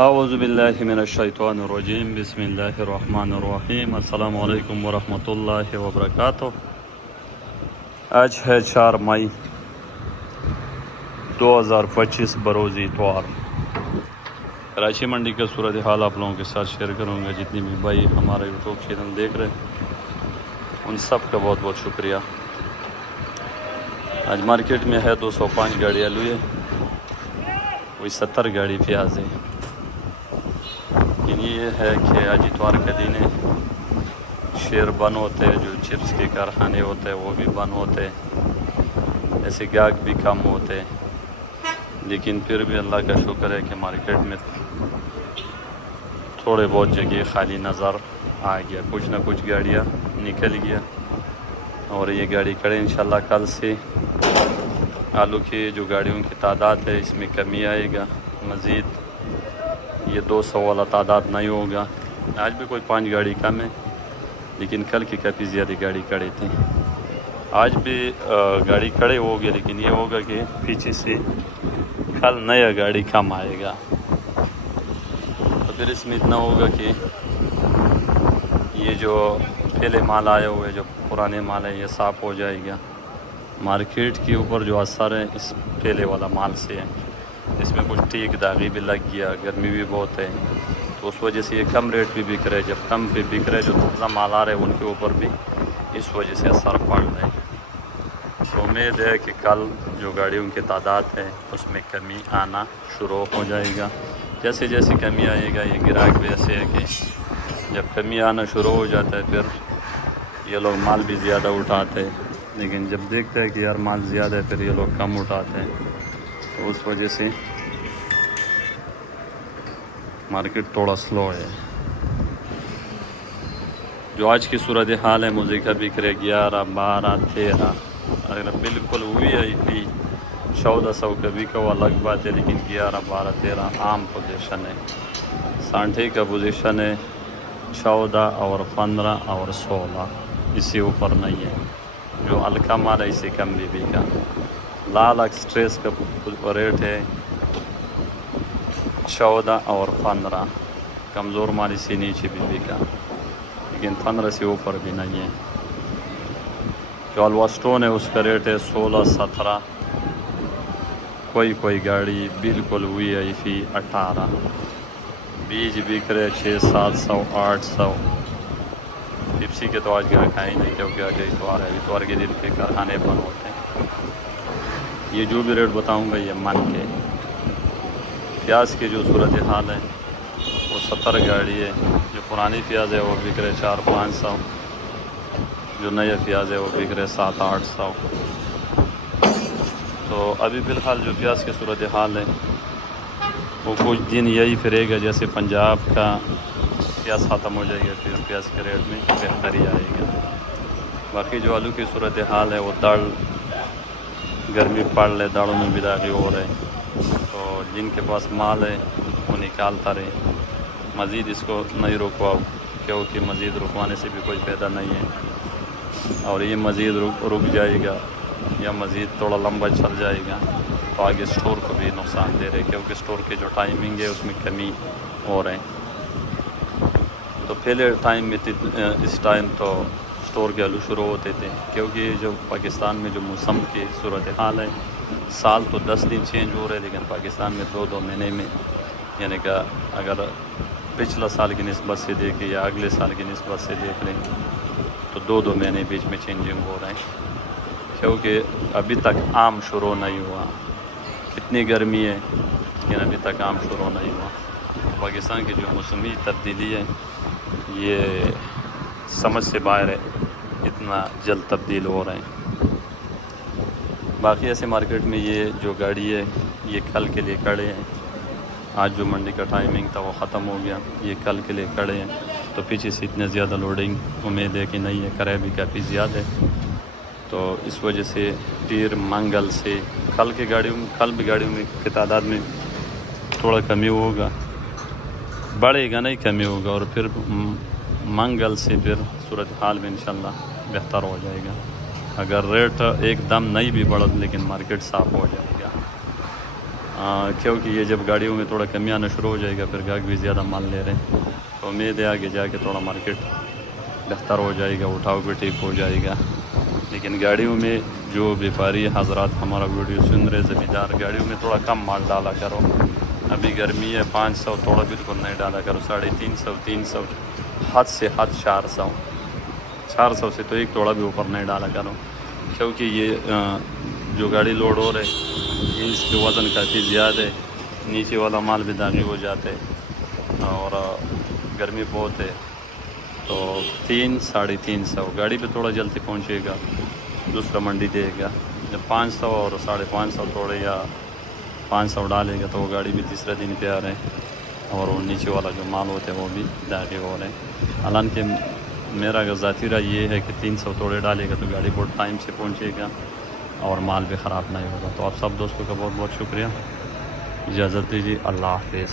اعوذ باللہ من الشیطان الرجیم، بسم اللہ الرحمن الرحیم۔ السلام علیکم ورحمۃ اللہ وبرکاتہ۔ آج ہے 4 مئی 2025 بروز اتوار۔ کراچی منڈی کا صورتحال آپ لوگوں کے ساتھ شیئر کروں گا۔ جتنی بھی بھائی ہمارا یوٹیوب چینل دیکھ رہے ہیں ان سب کا بہت بہت شکریہ۔ آج مارکیٹ میں ہے 205 گاڑی آلو ہے، کوئی 70 گاڑی پیاز ہے۔ لیکن یہ ہے کہ آج اتوار کا دن ہے، شیر بند ہوتے، جو چپس کے کارخانے ہوتے ہیں وہ بھی بند ہوتے، ایسے گاہک بھی کم ہوتے، لیکن پھر بھی اللہ کا شکر ہے کہ مارکیٹ میں تھوڑے بہت جگہ خالی نظر آ گیا، کچھ نہ کچھ گاڑیاں نکل گیا۔ اور یہ گاڑی کھڑے انشاءاللہ کل سے آلو کی جو گاڑیوں کی تعداد ہے اس میں کمی آئے گا، مزید یہ 200 والا تعداد نہیں ہوگا۔ آج بھی کوئی 5 گاڑی کم ہے، لیکن کل کی کافی زیادہ گاڑی کھڑے تھے۔ آج بھی گاڑی کھڑے ہو گئے، لیکن یہ ہوگا کہ پیچھے سے کل نیا گاڑی کم آئے گا، تو پھر اس میں اتنا ہوگا کہ یہ جو پہلے مال آئے ہوئے جو پرانے مال ہے یہ صاف ہو جائے گا۔ مارکیٹ کے اوپر جو اثر ہے اس پہلے والا مال سے ہے، اس میں کچھ ٹیک داغی بھی لگ گیا، گرمی بھی بہت ہے، تو اس وجہ سے یہ کم ریٹ پہ بک رہے۔ جب کم پہ بک رہے جو تازہ مال آ رہے ان کے اوپر بھی اس وجہ سے اثر پڑ رہا ہے۔ تو امید ہے کہ کل جو گاڑیوں کی تعداد ہے اس میں کمی آنا شروع ہو جائے گا۔ جیسے جیسے کمی آئے گا یہ گراہک بھی ایسے ہے کہ جب کمی آنا شروع ہو جاتا ہے پھر یہ لوگ مال بھی زیادہ اٹھاتے ہیں، لیکن جب دیکھتے ہیں کہ یار مال زیادہ ہے پھر یہ لوگ کم اٹھاتے ہیں، تو اس وجہ سے مارکیٹ تھوڑا سلو ہے۔ جو آج کی صورتحال ہے موزے کا بک رہے 11 12 13، اگر بالکل ہوئی ہے کہ 1400 کا بکا ہوا الگ بات ہے، لیکن 11 12 13 عام پوزیشن ہے۔ سانٹے کا پوزیشن ہے 14 اور 15 اور 16، اس سے اوپر نہیں ہے۔ جو ہلکا مال ہے اس سے کم بھی بکا۔ لال ایکسٹریس کا ریٹ ہے 14 اور 15، کمزور مال اس سے نیچے بھی بکا، لیکن 15 سے اوپر بھی نہیں ہے۔ جو الوا سٹون ہے اس کا ریٹ ہے 16 17، کوئی گاڑی بالکل ہوئی ہے فی 18، بیج بک رہے 6 700 800۔ ٹپسی کے تو آج گھر کھائیں نہیں کیونکہ آج اتوار ہے، اتوار کے دن پہ کارخانے بند ہوتے ہیں۔ یہ جو بھی ریٹ بتاؤں گا یہ من کے۔ پیاز کی جو صورتحال ہے وہ 70 گاڑی ہے، جو پرانی پیاز ہے وہ بک رہے 4 500، جو نیا پیاز ہے وہ بک رہے 7 800۔ تو ابھی فی الحال جو پیاز کی صورتحال ہے وہ کچھ دن یہی پھرے گا، جیسے پنجاب کا پیاز ختم ہو جائے گا پھر پیاز کے ریٹ میں بہتری آئے گا۔ باقی جو آلو کی صورتحال ہے وہ داڑ گرمی پڑ لے، داڑوں میں بھی داغی ہو رہے، تو جن کے پاس مال ہے وہ نکالتا رہے، مزید اس کو نہیں رکواؤ، کیونکہ مزید رکوانے سے بھی کوئی فائدہ نہیں ہے، اور یہ مزید رک جائے گا یا مزید تھوڑا لمبا چل جائے گا تو آگے سٹور کو بھی نقصان دے رہے، کیونکہ سٹور کے جو ٹائمنگ ہے اس میں کمی ہو رہے ہیں۔ تو پہلے ٹائم میں اس ٹائم تو سٹور کے آلو شروع ہوتے تھے، کیونکہ جو پاکستان میں جو موسم کی صورتحال ہے سال تو 10 دن چینج ہو رہے، لیکن پاکستان میں 2 مہینے میں، یعنی کہ اگر پچھلا سال کی نسبت سے دیکھیں یا اگلے سال کی نسبت سے دیکھ لیں تو 2 مہینے بیچ میں چینجنگ ہو رہے ہیں، کیونکہ ابھی تک عام شروع نہیں ہوا۔ اتنی گرمی ہے لیکن ابھی تک عام شروع نہیں ہوا۔ پاکستان کی جو موسمی تبدیلی ہے یہ سمجھ سے باہر ہے، اتنا جلد تبدیل ہو رہے ہیں۔ باقی ایسے مارکیٹ میں یہ جو گاڑی ہے یہ کل کے لیے کھڑے ہیں، آج جو منڈی کا ٹائمنگ تھا وہ ختم ہو گیا، یہ کل کے لیے کھڑے ہیں، تو پیچھے سے اتنے زیادہ لوڈنگ امید ہے کہ نہیں ہے، کرایہ بھی کافی زیادہ ہے، تو اس وجہ سے پیر منگل سے کل بھی گاڑیوں میں کی تعداد میں تھوڑا کمی ہوگا، بڑھے گا نہیں کمی ہوگا، اور پھر منگل سے پھر صورتحال میں انشاءاللہ بہتر ہو جائے گا۔ اگر ریٹ ایک دم نہیں بھی بڑھت لیکن مارکیٹ صاف ہو جائے گا۔ کیونکہ یہ جب گاڑیوں میں تھوڑا کمی آنا شروع ہو جائے گا پھر گاہک بھی زیادہ مال لے رہے ہیں، تو امید ہے آگے جا کے تھوڑا مارکیٹ بہتر ہو جائے گا، اٹھاؤ بھی ٹھیک ہو جائے گا۔ لیکن گاڑیوں میں جو بیپاری حضرات ہمارا ویڈیو سن رہے زمیندار، گاڑیوں میں تھوڑا کم مال ڈالا کرو، ابھی گرمی ہے، 500 تھوڑا بالکل نہیں ڈالا کرو، 350 300 حد سے حد 400 سے تو ایک توڑا بھی اوپر نہیں ڈالا کرو، کیونکہ یہ جو گاڑی لوڈ ہو رہے اس کے وزن کافی زیادہ ہے، نیچے والا مال بھی داغی ہو جاتے اور گرمی بہت ہے، تو 300-350 گاڑی پہ تھوڑا جلدی پہنچے گا، دوسرا منڈی دے گا، جب 500 اور 550 توڑے یا 500 ڈالے گا تو وہ گاڑی بھی تیسرے دن پہ آ رہے ہیں اور وہ نیچے والا جو مال ہوتے ہیں وہ بھی داغی ہو رہے ہیں۔ حالانکہ میرا ذاتی رائے یہ ہے کہ 300 توڑے ڈالے گا تو گاڑی بہت ٹائم سے پہنچے گا اور مال بھی خراب نہیں ہوگا۔ تو آپ سب دوستوں کا بہت بہت شکریہ، اجازت دیجیے، اللہ حافظ۔